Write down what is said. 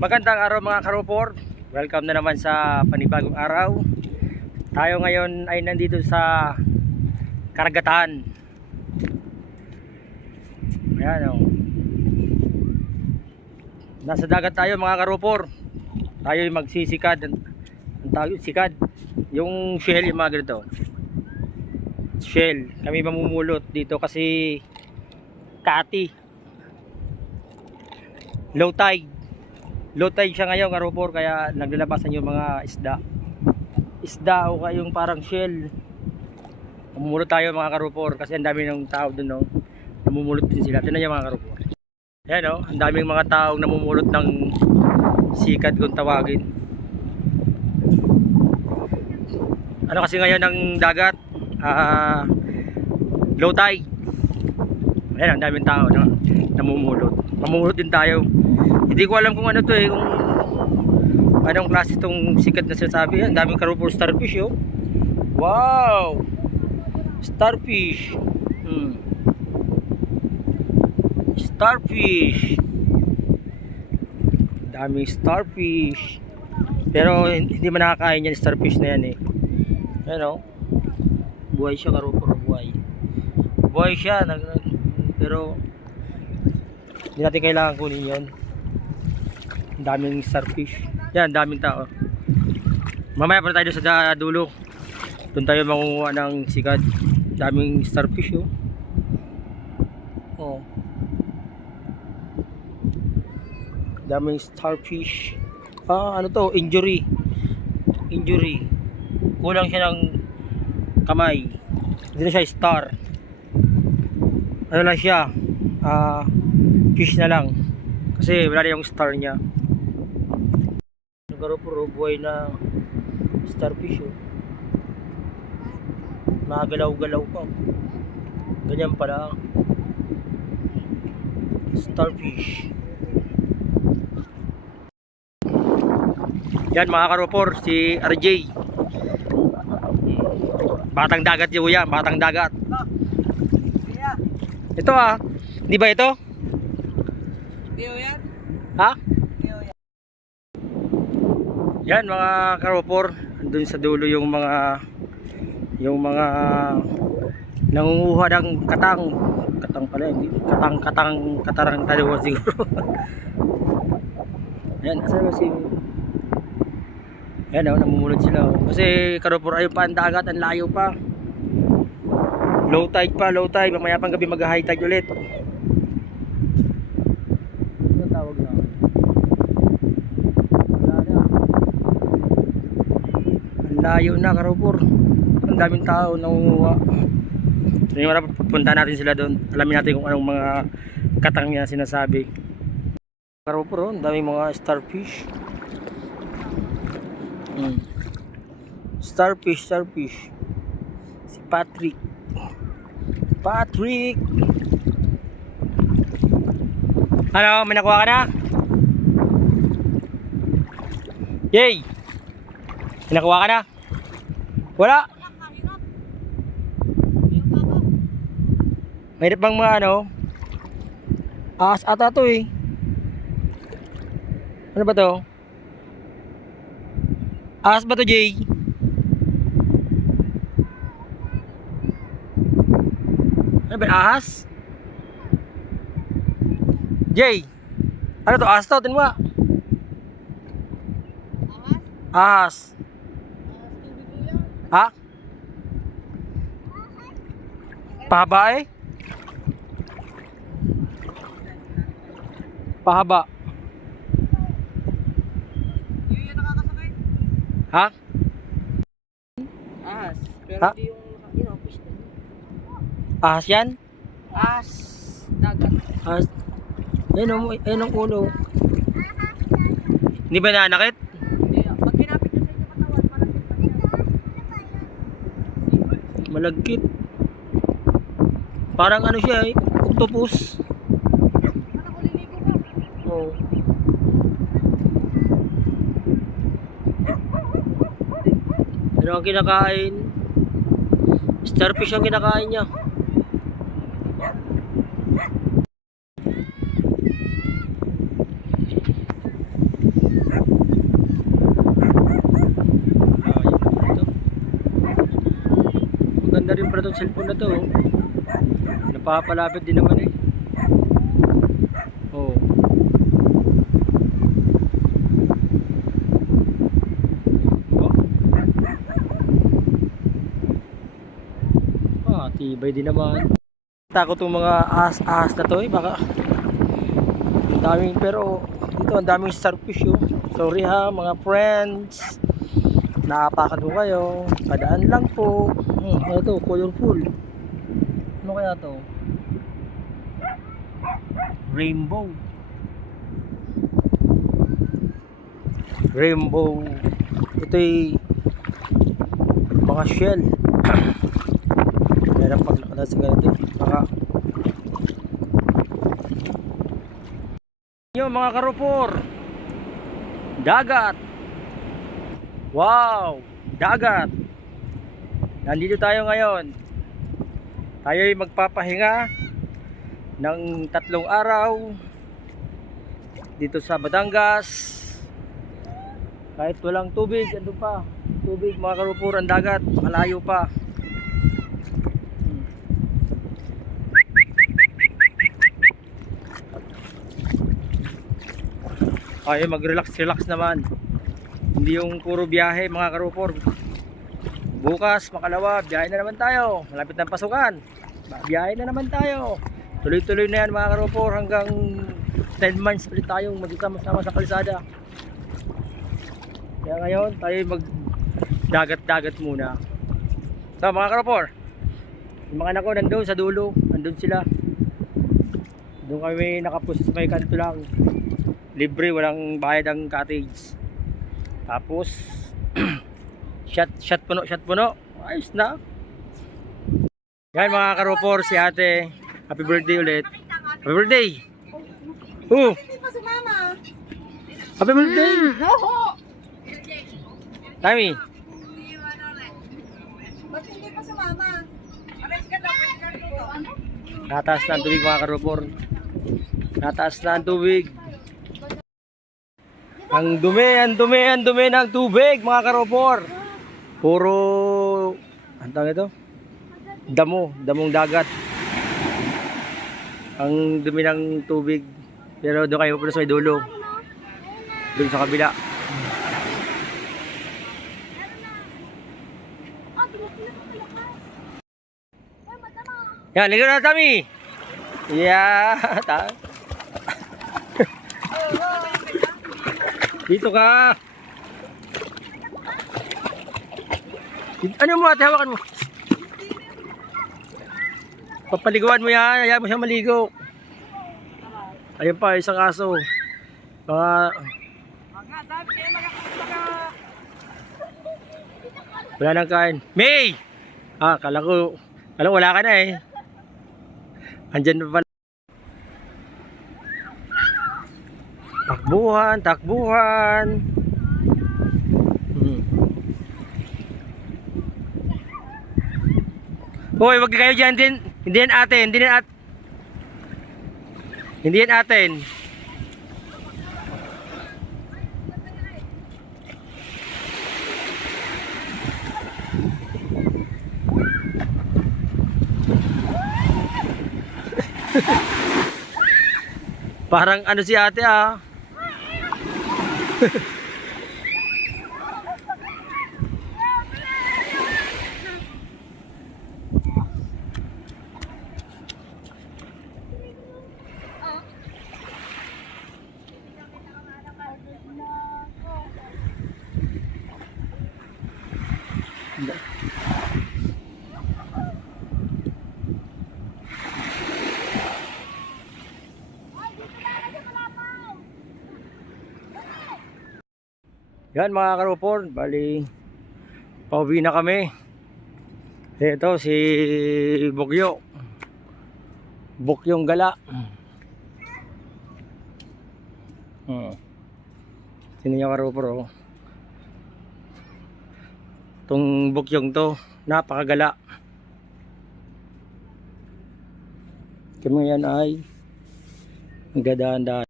Magandang araw mga karupor. Welcome na naman sa panibagong araw. Tayo ngayon ay nandito sa karagatan. Ayan o. Nasa dagat tayo mga karupor. Tayo ay magsisikad. Ang tawag sikad. Yung shell, yung mga ganito. Shell. Kami mamumulot dito kasi kati. Low tide. Low tide siya ngayon karupor, kaya naglalabasan yung mga isda o kayong parang shell. Mamumulot tayo mga karupor kasi ang dami ng tao dun, no? Namumulot din sila. Tingnan niyo mga karupor. Ayan, no? Ang daming mga taong namumulot ng sikad kung tawagin. Ano kasi ngayon ng dagat, low tide. Ayan, ang daming tao, no? Namumulot. Mamumulot din tayo. Hindi ko alam kung ano to kung anong klase itong sikat na sinasabi. Ang daming karupor starfish, oh. Wow! Starfish. Starfish. Daming starfish. Pero hindi man nakakain yan, starfish na yan, Ayan, oh. Buhay siya karupor, buhay. Buhay siya, pero hindi natin kailangan kunin yon. Ang daming starfish. Yan, daming tao. Mamaya pa tayo sa dulo. Doon tayo mangunguha ng sikad. Daming starfish, oh. Oh. Daming starfish. Ano to? Injury. Kulang siya ng kamay. Hindi na siya star. Ano lang siya? Fish na lang. Kasi wala na yung star niya. Puro buhay na starfish, oh. Nakagalaw-galaw pa. Ganyan pala. Starfish. Yan mga karupor, si RJ. Batang dagat yun yan, batang dagat. Ito di ba ito? Ha? Yan mga karupor, andun sa dulo yung mga nangunguha ng katang pala, hindi katarang taliwa siguro. Yan, asa ba si yan, namumulot sila, kasi karupor ayun pa ang dagat, ang layo pa. Low tide, mamaya pang gabi mag-high tide ulit. Ano tawag na? Layo na karupor. Ang daming tao nangunguha. So, yung pupunta natin sila doon. Alamin natin kung anong mga katang niya sinasabi. Karupor, ang daming mga starfish. Starfish. Si Patrick. Ano, may nakuha ka na? Yay! May nakuha ka na? Wala. Mahirap bang mga ahas ata to Ano ba to? Ahas ba to, Jay? Ano ba, ahas? Jay! Ano to, ahas to? Tingnan mo. Ahas. Ha? Pahaba Pahaba. Yung nakakasakay? Ha? Ahas. Pero Ha? hindi yung fish na. Ahas yan? Ahas. Dagat. Ahas. Ayun ang ulo. Hindi ba nanakit? Hindi. Pag kinapit na sa inyo katawan, Malagkit. Parang ano siya octopus. Oh. Ano ang kinakain? Starfish ang kinakain niya. maganda rin pala itong cellphone na to. Oh. Napapalapit din naman eh. Oh. Tibay din naman. Takot tong mga ahas na to eh. Baka ang daming, pero dito ang daming starfish oh. Sorry ha mga friends. Naapakan ko kayo. Padaan lang po. Ano to? Colorful. Ano kaya to? Rainbow. Rainbow. Ito'y mga shell. Meron pag nakadaan sa ganito. Mga karupor. Dagat. Wow, dagat. Nandito tayo ngayon. Tayo ay magpapahinga ng 3 araw dito sa Batangas. Kahit walang tubig, ano pa? Tubig mga karupor, ang dagat, malayo pa. Ay, mag-relax naman. Hindi yung puro biyahe mga karupor. Bukas, makalawa, biyahe na naman tayo. Malapit ng pasukan. Biyahe na naman tayo. Tuloy-tuloy na yan mga karupor hanggang 10 months ulit tayong magkasama-sama sa kalsada. Kaya ngayon, tayo mag-dagat-dagat muna. So mga karupor, yung mga anak ko nandun sa dulo. Nandun sila. Doon kami nakapuso sa may kanto lang. Libre, walang bayad ang cottage. Tapos shot puno. Ayos na. Yan mga karupor, si ate. Happy birthday ulit. Happy birthday. Hindi pa sumama. Happy birthday. Tami. Ba't hindi pa sumama? Nataas na ang tubig mga karupor. Nataas na ang tubig. Ang dumi ng tubig mga karupor. Puro ano tawag ito? Damong dagat. Ang dumi ng tubig. Pero doon kayo pupunta sa may dulo. Doon sa kabila. Yan, ligaw na Tami. Yeah, dito ka. Ano mo ate, hawakan mo. Papaliguan mo yan, hayaan mo siya maligo. Ayun pa, isang aso. Wala nang kain. May! Kala ko wala ka na eh. Andyan pa pala. Takbuhan. Hoy, wag kayo dyan din. Hindi yan atin. Hindi yan atin. Parang ano si ate ah. Yan mga karupor, bali pauwi na kami. Ito si Bukyong Gala. Sino yung karupor oh. Itong Bukyong to, napakagala. Kaya yan ay nagdadaan-daan.